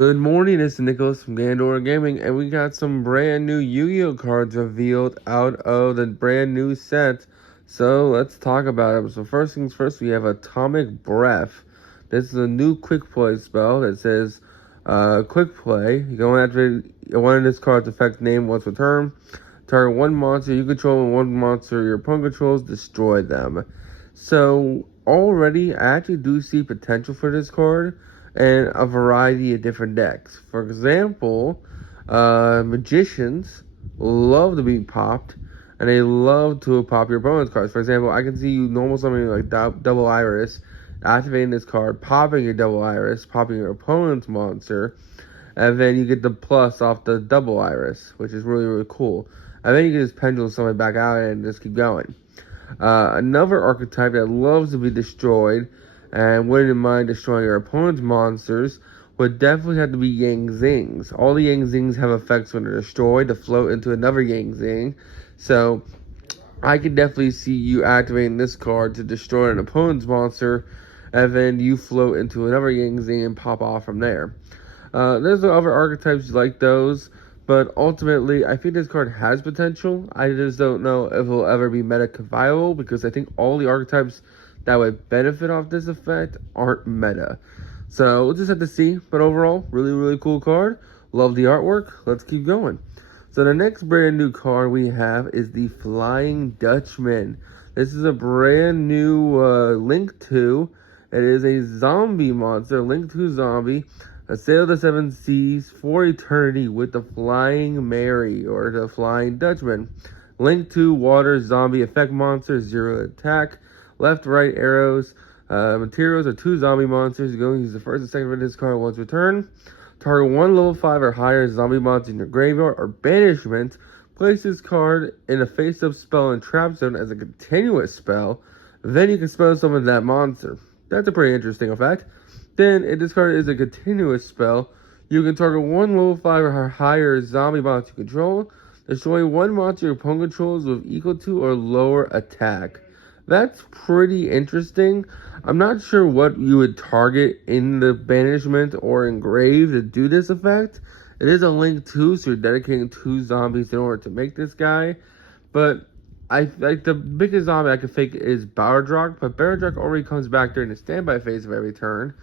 Good morning, it's Nicholas from Gandor Gaming, and we got some brand new Yu-Gi-Oh cards revealed out of the brand new set. So let's talk about it. So first things first, we have Atomic Breath. This is a new quick play spell that says, quick play. You can only activate one of this card's effect name once per turn. Target one monster you control and one monster your opponent controls, destroy them. So already, I actually do see potential for this card and a variety of different decks. For example, magicians love to be popped, and they love to pop your opponent's cards. For example, I can see you normal summoning like Double Iris, activating this card, popping your Double Iris, popping your opponent's monster, and then you get the plus off the Double Iris, which is really, really cool. And then you can just pendulum summon back out and just keep going. Another archetype that loves to be destroyed and wouldn't mind destroying your opponent's monsters would definitely have to be Yang Zings. All the Yang Zings have effects when they're destroyed to float into another Yang Zing. So I could definitely see you activating this card to destroy an opponent's monster, and then you float into another Yang Zing and pop off from there. There's other archetypes like those, but ultimately, I think this card has potential. I just don't know if it'll ever be meta viable, because I think all the archetypes that would benefit off this effect aren't meta. So we'll just have to see. But overall, really, really cool card. Love the artwork. Let's keep going. So the next brand new card we have is the Flying Dutchman. This is a brand new Link 2. It is a zombie monster, Link 2 zombie. Sail the seven seas for eternity with the Flying Mary, or the Flying Dutchman. Link 2 water zombie effect monster, 0 attack. Left, right arrows. Materials are 2 zombie monsters. You're going to use the first and second of this card once per turn. Target 1 level 5 or higher zombie monster in your graveyard or banishment. Place this card in a face-up spell and trap zone as a continuous spell. Then you can spell summon that monster. That's a pretty interesting effect. Then, if this card is a continuous spell, you can target 1 level 5 or higher zombie monster you control. Destroy 1 monster your opponent controls with equal to or lower attack. That's pretty interesting. I'm not sure what you would target in the banishment or engrave to do this effect. It is a Link 2, so you're dedicating 2 zombies in order to make this guy. But I like the biggest zombie I could think is Bowerdrock, but Bowerdrock already comes back during the standby phase of every turn.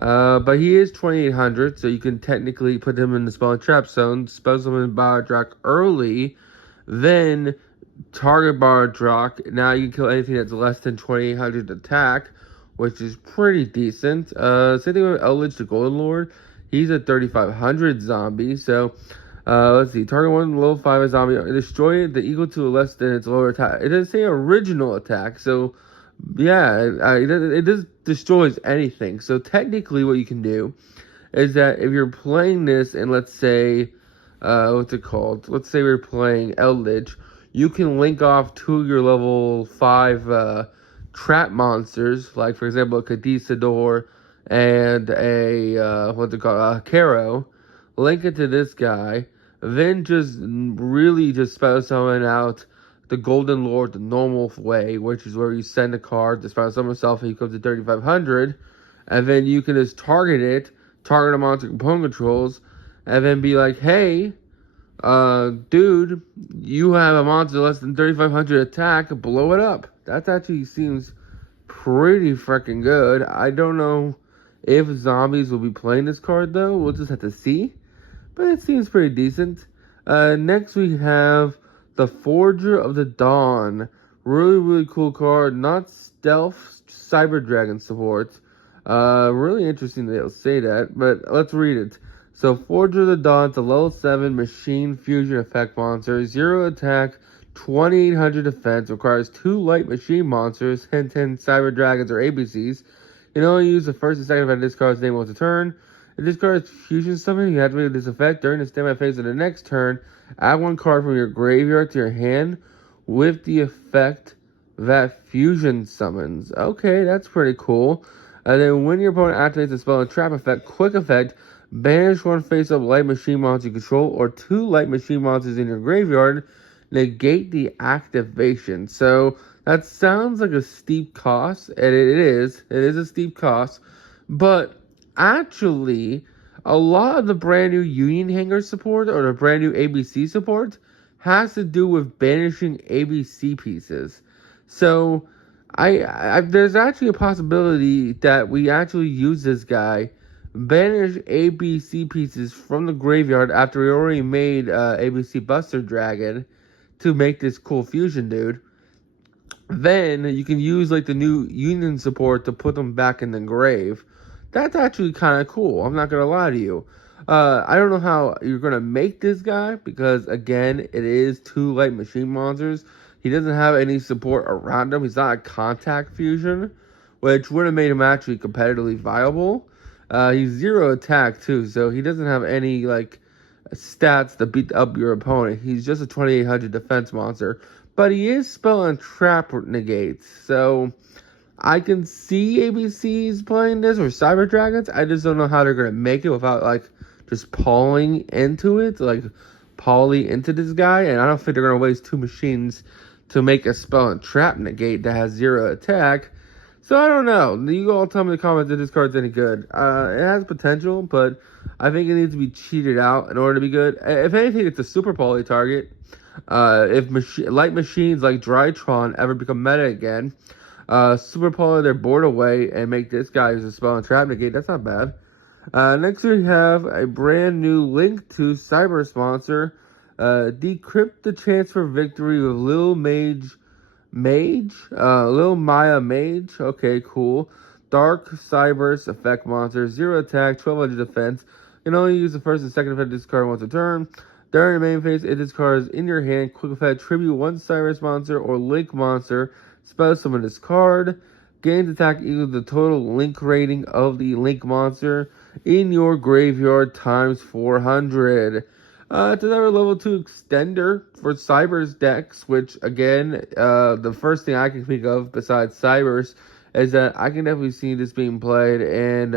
But he is 2800, so you can technically put him in the spell and trap zone, spell summon Bowerdrock early, then target Bowerdrock. Now you can kill anything that's less than 2800 attack, which is pretty decent. Same thing with Eldritch the Golden Lord. He's a 3500 zombie, so let's see. Target 1 level 5 zombie. Destroy it the equal to or less than its lower attack. It doesn't say original attack, so yeah, it just destroys anything. So technically what you can do is that if you're playing this, and let's say, what's it called? Let's say we're playing Eldritch, you can link off 2 of your level 5 trap monsters, like for example a Cadisador and a, what's it called, a Caro, link it to this guy, then just really just spell summon out the Golden Lord the normal way, which is where you send a card to spell summon yourself and he comes to 3500, and then you can just target it, target a monster opponent controls, and then be like, hey, dude, you have a monster less than 3500 attack, blow it up. That actually seems pretty freaking good. I don't know if zombies will be playing this card though, we'll just have to see, but it seems pretty decent. Next we have the Forger of the Dawn. Really, really cool card. Not stealth, Cyber Dragon support. Really interesting that they'll say that, but let's read it. So, Forger of the Dawn, it's a level 7 machine fusion effect monster. 0 attack, 2800 defense. Requires 2 light machine monsters, hint, Cyber Dragons or ABCs. You can only use the first and second event of this card's name once a turn. If this card is fusion summoned, you activate this effect during the standby phase of the next turn. Add 1 card from your graveyard to your hand with the effect that fusion summons. Okay, that's pretty cool. And then when your opponent activates the spell and trap effect, quick effect, banish 1 face-up light machine monster you control or 2 light machine monsters in your graveyard. Negate the activation. So that sounds like a steep cost, and it is. It is a steep cost. But actually, a lot of the brand new Union Hanger support or the brand new ABC support has to do with banishing ABC pieces. So there's actually a possibility that we actually use this guy, banish ABC pieces from the graveyard after we already made ABC Buster Dragon to make this cool fusion dude. Then you can use like the new Union support to put them back in the grave. That's actually kind of cool. I'm not gonna lie to you. I don't know how you're gonna make this guy because again, it is two light machine monsters. He doesn't have any support around him. He's not a contact fusion, which would have made him actually competitively viable. He's 0 attack too, so he doesn't have any like stats to beat up your opponent. He's just a 2800 defense monster, but he is spell and trap negates. So I can see ABCs playing this or Cyber Dragons. I just don't know how they're gonna make it without like just pawing into it, like poly into this guy. And I don't think they're gonna waste 2 machines to make a spell and trap negate that has 0 attack. So I don't know. You all tell me in the comments if this card's any good. It has potential, but I think it needs to be cheated out in order to be good. If anything, it's a super poly target. If light machines like Drytron ever become meta again, super poly their board away and make this guy use a spell and trap negate. That's not bad. Next we have a brand new Link to Cyber sponsor. Decrypt the chance for victory with Lil Maya Mage. Okay, cool. Dark Cybers effect monster, 0 attack, 1200 defense. You can only use the first and second effect of this card once a turn. During your main phase, if this card is in your hand, quick effect, tribute 1 Cybers monster or Link monster. Spell summon this card. Gains attack equals the total Link rating of the Link monster in your graveyard times 400. It's another level 2 extender for Cyber's decks, which again, the first thing I can think of besides Cyber's is that I can definitely see this being played. And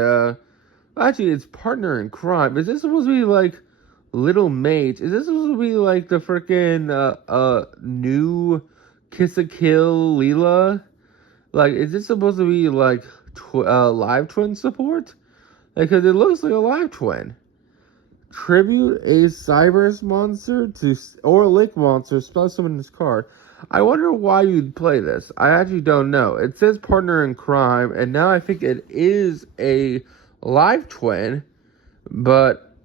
actually, it's partner in crime. Is this supposed to be like Little Mage? Is this supposed to be like the freaking new Kiss a Kill Leela? Like, is this supposed to be like live twin support? Because it looks like a live twin. Tribute a Cybers monster or a Link monster, spell summon this card. I wonder why you'd play this. I actually don't know. It says partner in crime, and now I think it is a live twin, but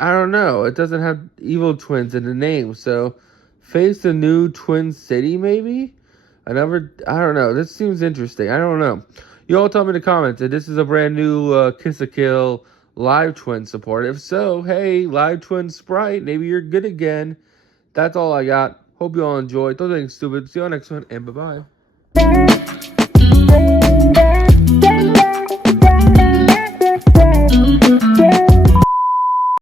I don't know. It doesn't have evil twins in the name, so face the new Twin City, maybe? I don't know. This seems interesting. I don't know. You all tell me in the comments if this is a brand new Kiss a Kill live twin support. If so, hey, live twin sprite, maybe you're good again. That's all I got. Hope you all enjoyed. Don't think stupid. See you on the next one, and bye-bye.